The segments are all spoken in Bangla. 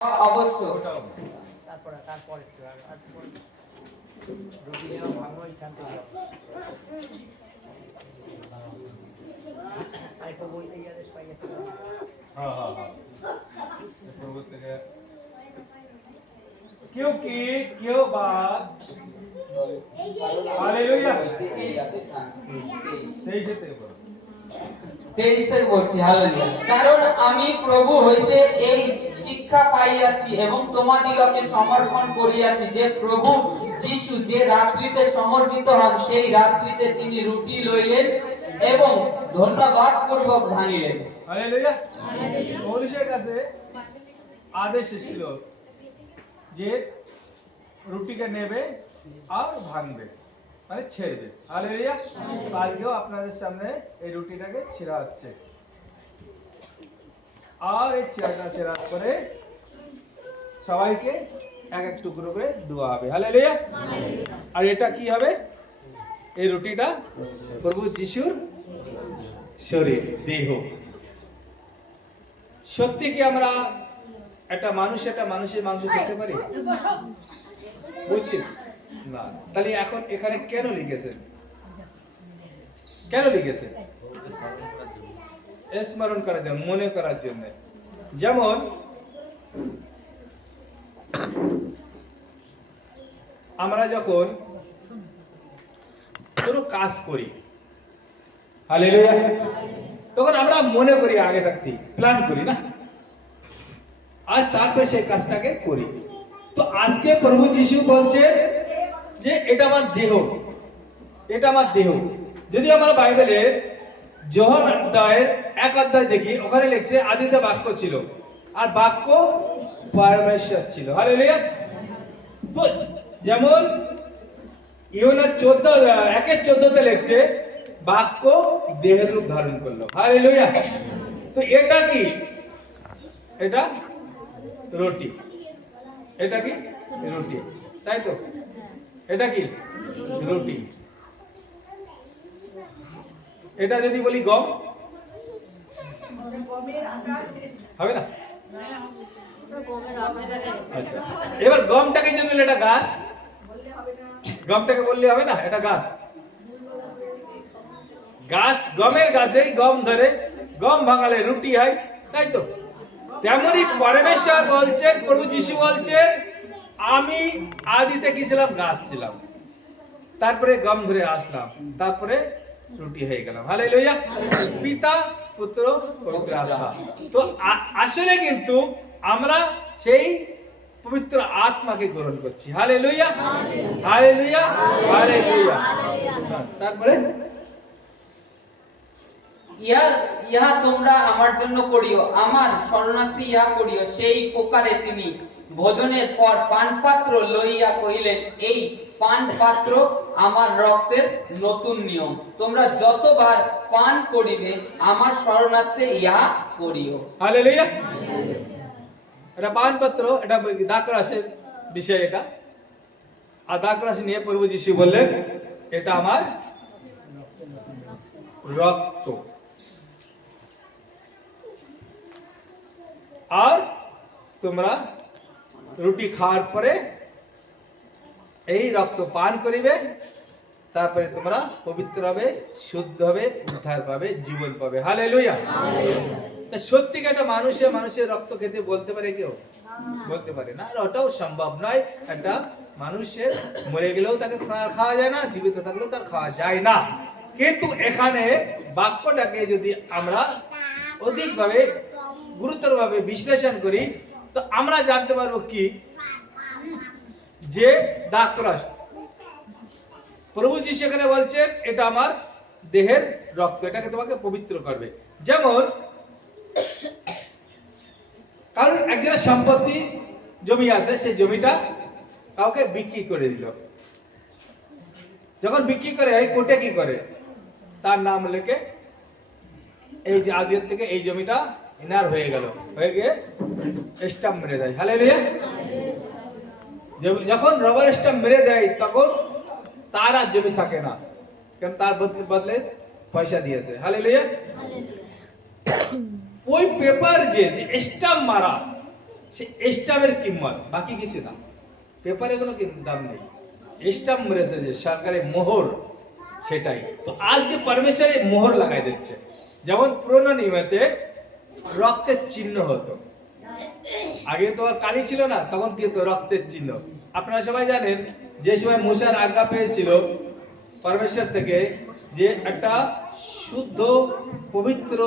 অবশ্য তারপরে রুটি যেন ভাঙো এখান থেকে আরেকটা বইতে গেলে পাই গেছে। क्योंकि ये बात हालेलुया 23 বলছি হালেলুয়া। কারণ আমি প্রভু হইতে এই শিক্ষা পাইয়াছি এবং তোমাদিগকে সমর্পণ করিয়াছি যে প্রভু যিশু যে রাত্রিতে সমর্পিত হন সেই রাত্রিতে তিনি রুটি লইলেন এবং ধন্যবাদ পূর্বক ভাঙিলেন। হালেলুয়া। পৌলুসের কাছে আদেশ এসেছিল যে রুটিকে নেবে আর ভাঙবে, মানে ছেড়বে। হালেলুয়া। আজকেও আপনাদের সামনে এই রুটিটাকে ছেঁড়া হচ্ছে আর এই ছেঁড়ার পরে সবাইকে এক এক টুকরো করে দেওয়া হবে। হালেলুয়া। আর এটা কি হবে? এই রুটিটা প্রভু যিশুর শরীর, দেহ। সত্যি কি আমরা একটা মানুষের মাংস খেতে পারি? বুঝছি না। তাহলে এখন এখানে কেন লিখেছেন? স্মরণ করার জন্য, মনে করার জন্য। যেমন আমরা যখন কোনো কাজ করি, হালেলুয়া, তখন আমরা মনে করি, আগে থাকতে প্ল্যান করি না, আর তারপরে সেই কাজটাকে করি। তো আজকে প্রভু যিশু বলছেন যে এটা আমার দেহ, এটা আমার দেহ। যদি আমরা বাইবেলের যোহন অধ্যায়ের 1 অধ্যায় দেখি, ওখানে লিখছে আদিতে বাক্য ছিল আর বাক্য পরমেশ্বর ছিল। হালেলুয়া। তো যেমন ইয়োনা 1:14 লিখছে বাক্য দেহের রূপ ধারণ করলো। হালেলুয়া। তো এটা কি? এটা রুটি। এটা কি? রুটি, তাই তো? এটা কি? রুটি। এটা যদি বলি গম হবে না? আচ্ছা, এবার গমটাকে যদি বলি এটা গাছ, গমটাকে বললে হবে না? এটা গাছ। গমের গাছেই গম ধরে, গম ভাঙালে রুটি হয়, তাই তো? তেমনি পরমেশ্বর বলছেন, প্রভু যিশু বলছেন আমি আদিতে কি ছিলাম? গাছ ছিলাম, তারপরে গম ধরে আসলাম, তারপরে রুটি হয়ে গেলাম। হালেলুয়া। পিতা, পুত্র, পবিত্র আত্মা। তো আসলে কিন্তু আমরা সেই পবিত্র আত্মাকে গ্রহণ করছি। Hallelujah, hallelujah, hallelujah. তারপরে ইহা তোমরা আমার জন্য করিও, আমার শরণার্থী ইহা করিও। সেই প্রকারে তিনি ভোজনের পর পানপাত্র লইয়া কহিলেন, এই পানপাত্র আমার রক্তের নতুন নিয়ম। তোমরা যতবার পান করিবে আমার শরণার্থে ইহা করিও। হালেলুয়া। এটা পানপাত্র, এটা দ্রাক্ষারসের বিষয়। এটা আর দ্রাক্ষারস নিয়ে প্রভু যিশু বললেন এটা আমার রক্ত। আর তোমরা রুটি খাওয়ার পরে এই রক্ত পান করিবে, তারপরে তোমরা পবিত্র হবে, শুদ্ধ হবে, উদ্ধার পাবে, জীবন পাবে। হালেলুয়া। সত্যিকার মানুষের রক্ত খেতে বলতে পারে কেউ? বলতে পারে না। আর ওটাও সম্ভব নয়। একটা মানুষের মরে গেলেও তাকে খাওয়া যায় না, জীবিত থাকলেও তার খাওয়া যায় না। কিন্তু এখানে বাক্যটাকে যদি আমরা অধিকভাবে গুরুতরভাবে বিশ্লেষণ করি, তো আমরা জানতে পারবো কি, যে দ্রাক্ষারস প্রভু যিশু এখানে বলছেন এটা আমার দেহের রক্ত, এটাকে তোমাকে পবিত্র করবে। যেমন কারণ একজনের সম্পত্তি জমি আছে, সেই জমিটা কাউকে বিক্রি করে দিল। যখন বিক্রি করে কোর্টে কি করে, তার নাম লেখে, এই যে আজকের থেকে এই জমিটা ইনার হয়ে গেল, হয়ে গিয়ে স্ট্যাম্প মেরে দেয়। হালেলুয়া। যখন রবার স্ট্যাম্প মেরে দেয় তখন তার আর জমি থাকে না, কারণ তার বদলে পয়সা দিয়েছে। হালেলুয়া। ওই পেপার যে স্ট্যাম্প মারা, সে স্টাম্পের কিম্মত, বাকি কিছু না। পেপারে কোনো দাম নেই, স্টাম্প মেরেছে যে সরকারের মোহর, সেটাই। তো আজকে পরমেশ্বর এই মোহর লাগাই দিচ্ছে। যেমন পুরোনো নিয়মেতে রক্তের চিহ্ন হতো, আগে তো আর কালি ছিল না, তখন কি হতো? রক্তের চিহ্ন। আপনারা সবাই জানেন যে সময় মুসার আজ্ঞা পেয়েছিল পরমেশ্বর থেকে যে একটা শুদ্ধ পবিত্র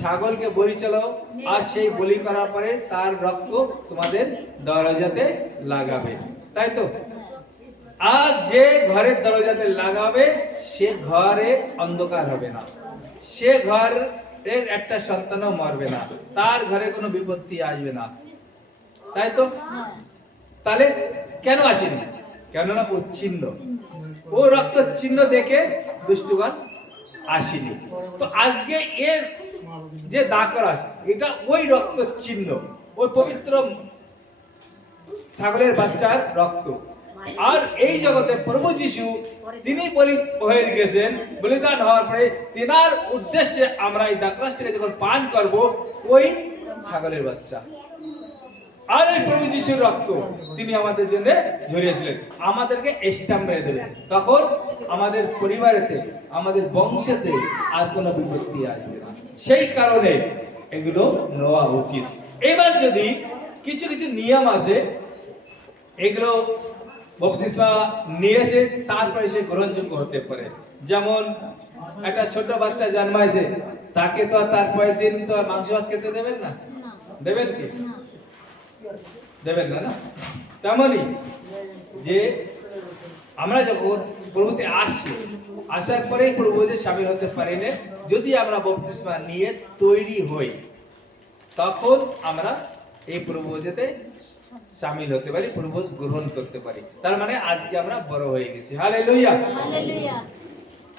ছাগলকে বলি চালাও, আর সেই বলি করার পরে তার রক্ত তোমাদের দরজাতে লাগাবে, তাই তো? আর যে ঘরের দরজাতে লাগাবে সে ঘরে অন্ধকার হবে না, সে ঘরের একটা সন্তানও মরবে না, তার ঘরে কোনো বিপত্তি আসবে না, তাই তো? তাহলে কেন আসেনি? কেননা ও চিহ্ন, ও রক্ত চিহ্ন দেখে দুষ্টুগণ আসেনি। তো আজকে এর যে দাগ করা আছে, এটা ওই রক্ত চিহ্ন, ওই পবিত্র ছাগলের বাচ্চার রক্ত। আর এই জগতে প্রভু যিশু তিনি বলি হয়ে গেছেন, বলিদান হওয়ার পরে তিনার উদ্দেশ্যে আমরা এই দাকরাসটাকে যখন পান করব, ওই ছাগলের বাচ্চা আর এই প্রভু যিশুর রক্ত তিনি আমাদের জন্য ঝরিয়েছিলেন, আমাদেরকে স্ট্যাম্প মেরে দেবে। তখন আমাদের পরিবারেতে, আমাদের বংশেতে আর কোনো বিপত্তি আসবে না। সেই কারণে এগুলো নেওয়া উচিত। এবার যদি কিছু কিছু নিয়ম আছে, এগুলো বপ্তিস্মা নিয়েছে তারপরে সে গ্রহণযোগ্য হতে পারে। যেমন একটা ছোট বাচ্চা জন্মাইছে, তাকে তো আর তার পরের দিন তো আর মাংস ভাত খেতে দেবেন না, দেবেন কি? দেবেন না, না? তেমনই যে আমরা যখন প্রভুতে আসছি, আসার পরেই প্রভুতে সামিল হতে পারি না, যদি আমরা বপ্তিস্মা নিয়ে তৈরি হই, তখন আমরা এই প্রভুতে সামিল হতে পারি, প্রভু গ্রহণ করতে পারি। তার মানে আজকে আমরা বড় হয়ে গেছি। Hallelujah, hallelujah.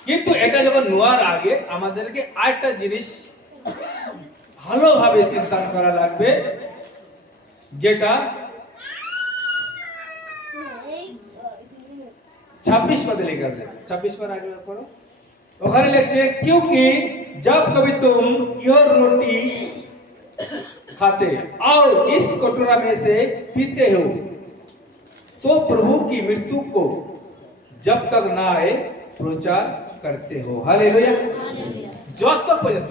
কিন্তু এটা যখন নেওয়ার আগে আমাদেরকে আরেকটা জিনিস ভালোভাবে চিন্তা করা লাগবে, যেটা 26 পদে লেখা আছে। 26 পদ আগে পড়ো। ওখানে লিখছে, क्योंकि जब कभी तुम यह रोटी खाते और इस कटोरा में से पीते हो तो प्रभु की मृत्यु को जब तक ना आए प्रचार करते हो। हालेलुया, যত পর্যন্ত,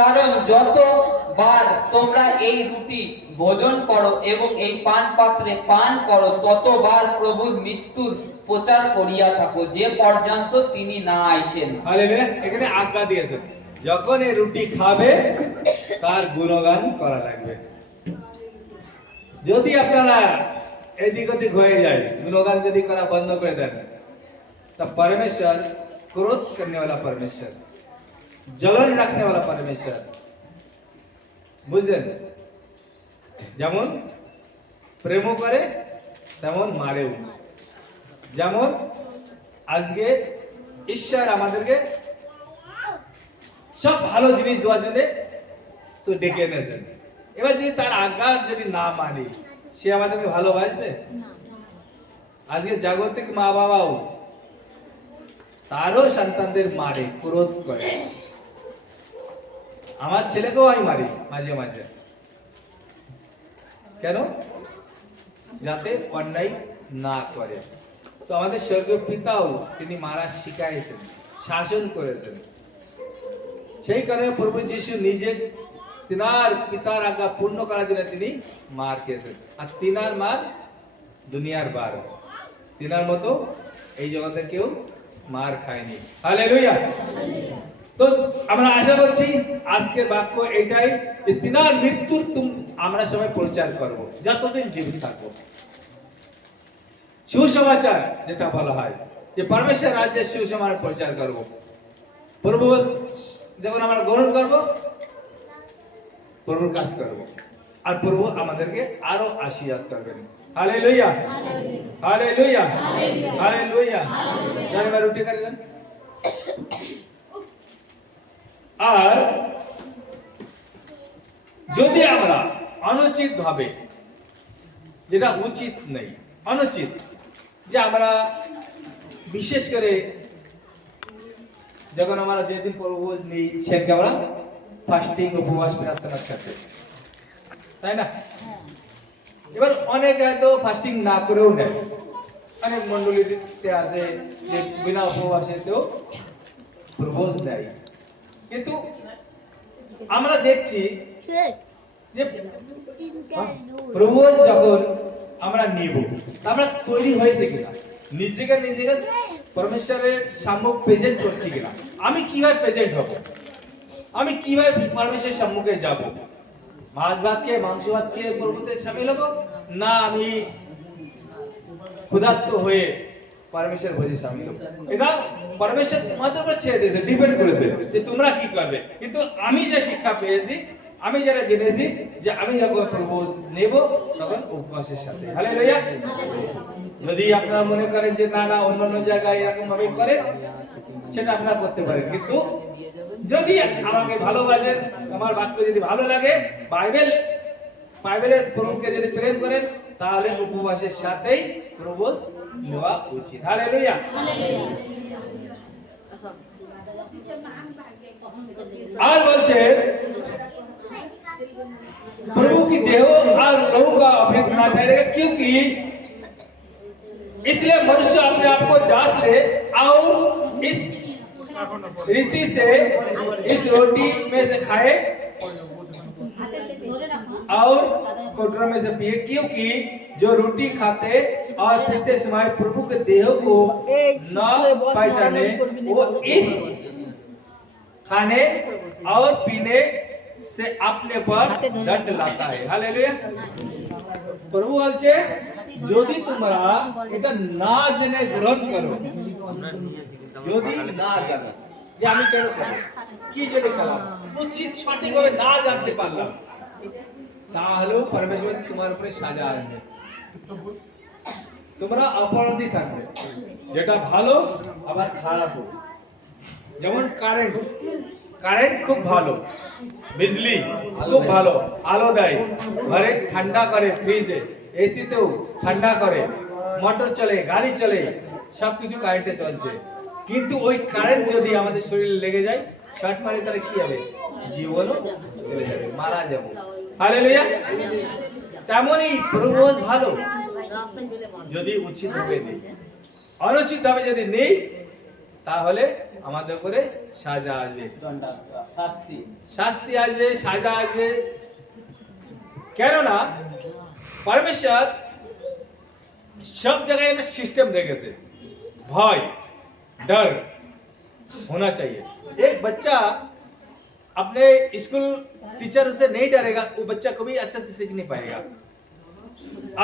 কারণ যতবার তোমরা এই রুটি ভোজন করো এবং এই পান পাত্রে পান করো, ততবার প্রভুর মৃত্যুর প্রচার করিয়া থাকো, যে পর্যন্ত তিনি না আইসেন। হালেলুয়া। এখানে আজ্ঞা দিয়েছেন, যখন এই রুটি খাবে তার গুণগান করা লাগবে। যদি আপনারা এদিক ওদিক হয়ে যায়, গুণগান যদি করা বন্ধ করে দেন, তা परमेश्वर क्रोध करने वाला परमेश्वर, जलन रखने वाला परमेश्वर, বুঝলেন? যেমন প্রেমও করে তেমন মারেও। যেমন আজকে ঈশ্বর আমাদেরকে সব ভালো জিনিস দেওয়ার জন্য তো ডেকে এনেছেন, এবার যদি তার আজ্ঞা যদি না মানি, সে আমাদেরকে ভালোবাসবে? আজকে জাগতিক মা বাবাও তারও সন্তানদের মারে, ক্রোধ করে। আমার ছেলেকেও আমি মারি মাঝে মাঝে, কেন? যাতে অন্যায় না করে। তো আমাদের স্বর্গীয় পিতাও তিনি মারা শিখাইছেন, শাসন করেছেন। সেই কারণে প্রভু যিশু নিজে তিনার পিতার আজ্ঞা পূর্ণ করার জন্য তিনি মার খেয়েছেন। আর তিনার মার দুনিয়ার বার, তিনার মতো এই জগতে কেউ মার খায়নি। হালেলুয়া। তো আমরা আশা করছি আজকের বাক্য এটাই যে তিনার মৃত্যুর আমরা সবাই প্রচার করব যতদিন জীবিত থাকবো। সুসমাচার যেটা বলা হয় যে পরমেশ্বর রাজ্যের সুসমাচার প্রচার করব। প্রভু যখন আমরা গ্রহণ করব, প্রভুর কাজ করব, আর প্রভু আমাদেরকে আরো আশীর্বাদ করবেন। Hallelujah, hallelujah, hallelujah. জানেন রুটি করে দেন। আর যদি আমরা অনুচিত ভাবে, যেটা উচিত নেই, অনুচিত, যে আমরা বিশেষ করে যখন আমরা যেদিন প্রভুজ নিই সেদিনকে আমরা ফাস্টিং, উপবাস, প্রার্থনার সাথে, তাই না? এবার অনেক হয়তো ফাস্টিং না করেও নেয়, অনেক মন্ডলীতে আছে যে বিনা উপবাসেতেও প্রভোজ দেয়। কিন্তু আমরা দেখছি যে প্রভোজ যখন আমরা নিব, আমরা তৈরি হয়েছে কিনা, নিজেকে পরমেশ্বরের সামনে প্রেজেন্ট করছি কিনা। আমি কিভাবে প্রেজেন্ট হব, আমি কিভাবে পরমেশ্বরের সম্মুখে যাব, মাছ ভাত খেয়ে মাংস ভাত খেয়ে প্রভুতে সামিল হব, না আমি ক্ষুধার্ত হয়ে পরমেশ্বর ভোজে সামিল হব। এটা পরমেশ্বর তোমাদের উপর ছেড়ে দিয়েছে, ডিপেন্ড করেছে যে তোমরা কি করবে। কিন্তু আমি যে শিক্ষা পেয়েছি, আমি যারা জেনেছি যে আমি যখন প্রভোজ নেব তখন উপবাসের সাথে। হালেলুয়া। যদি আপনারা মনে করেন যে না না অন্যান্য জায়গায় এরকম ভাবে করেন, সেটা আপনারা করতে পারেন। কিন্তু যদি আমাকে ভালোবাসেন, আমার বাক্য যদি ভালো লাগে, বাইবেলের প্রভুকে যদি প্রেম করেন, তাহলে উপবাসের সাথেই প্রভোজ নেওয়া উচিত। হালেলুয়া। আর বলছে प्रभु की देह और लहू का अभिन्न होना चाहिए, क्योंकि इसलिए मनुष्य अपने आप को जांच ले और इस रीति से इस रोटी में से खाए और कटोरे में से पिए, क्योंकि जो रोटी खाते और पीते समय प्रभु के देह को न पहचाने वो इस खाने और पीने से अपने पर दंड लाता है। हालेलुया। प्रभु বলছে যদি তোমরা এটা না জেনে গ্রহণ করো, যদি না জানো যে আমি কেন খাবো, কি জন্য খেলাম, উচিত সঠিকভাবে না জানতে পারলাম, তাহলেও পরমেশ্বর তোমার উপরে সাজা আসবে, তোমরা অপরাধী থাকবে। যেটা ভালো আবার খারাপও। যেমন কারেন্ট খুব ভালো, बिजली খুব ভালো, আলো দেয়, ঘরে ঠান্ডা করে, ফ্রিজে এসিতেও ঠান্ডা করে, মোটর চলে, গাড়ি চলে, সবকিছু কারেন্টে চলছে। কিন্তু ওই কারেন্ট যদি আমাদের শরীরে লেগে যায়, শর্ট মারে, তাহলে কি হবে, জীবনও চলে যাবে, মারা যাবো। হালেলুয়া। তেমনই প্রভোজ ভালো যদি উচিত ভাবে নেই, অনুচিত ভাবে যদি নেই, তাহলে আমাদের উপরে সাজা আসবে, শাস্তি আসবে, সাজা আসবে। কেননা পরমেশ্বর सब जगह में सिस्टम রেখেছে, भय डर होना चाहिए। एक बच्चा अपने स्कूल टीचर से नहीं डरेगा, वो बच्चा कभी अच्छा से सीख नहीं पाएगा।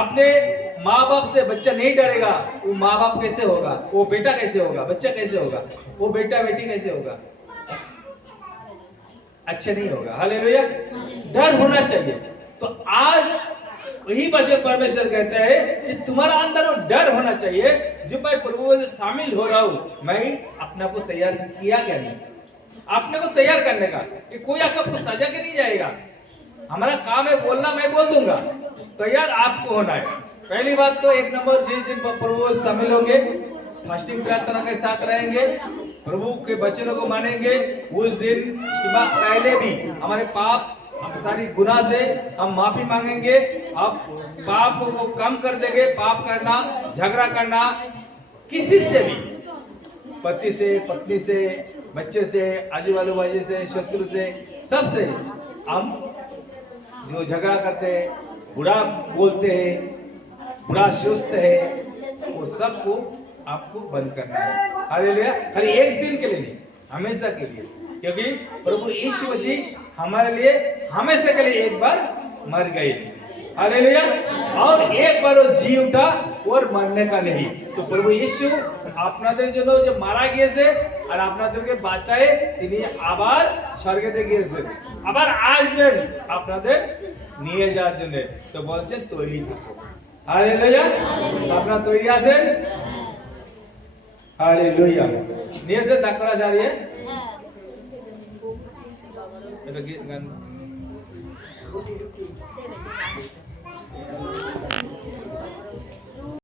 अपने माँ बाप से बच्चा नहीं डरेगा, वो माँ बाप कैसे होगा, वो बेटा कैसे होगा, बच्चा कैसे होगा, वो बेटा बेटी कैसे होगा, अच्छे नहीं होगा। हालेलुया। डर होना चाहिए। तो आज वही वजह परमेश्वर कहते हैं कि तुम्हारा अंदर वो डर होना चाहिए, जो मैं प्रभु में शामिल हो रहा हूँ, मैं अपने को तैयार किया क्या नहीं, अपने को तैयार करने का, कि कोई आपको सजा के नहीं जाएगा। हमारा काम है बोलना, मैं बोल दूंगा, तैयार आपको होना है। पहली बात तो एक नंबर, जिस दिन प्रभु में शामिल होंगे, फास्टिंग प्रार्थना के साथ रहेंगे, प्रभु के वचनों को मानेंगे, उस दिन पहले भी हमारे पाप, हम सारी गुनाह से हम माफी मांगेंगे, अब पाप को कम कर देंगे। पाप करना, झगड़ा करना, किसी से भी, पति से, पत्नी से, बच्चे से, आजू बाजू वाले से, शत्रु से, सबसे हम जो झगड़ा करते हैं, बुरा बोलते हैं, बुरा सोचते हैं, वो सबको आपको बंद करना है। हालेलुया। खाली एक दिन के लिए नहीं, हमेशा के लिए, क्योंकि प्रभु यीशु मसीह हमारे लिए हमेशा के लिए एक बार मर गए। हालेलुया। और एक बार वो जी उठा और मरने का नहीं। तो प्रभु यीशु আপনাদের জন্য যে মারা গিয়েছে আর আপনাদেরকে বাঁচায়ে তিনি আবার স্বর্গেতে গিয়েছেন, আবার আসবেন আপনাদের নিয়ে যাওয়ার জন্য। তো বলছেন তৈরি থাকো। হালেলুয়া। আপনারা তৈরি আছেন? হালেলুয়া। নিয়েছেন ডাক্তার সারিয়ে? এটা গান